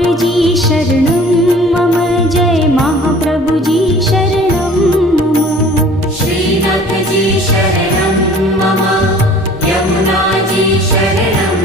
ठाकुरजी शरणं मम, जय महाप्रभुजी शरणं मम। श्रीनाथजी शरणं मम, यमुनाजी शरणं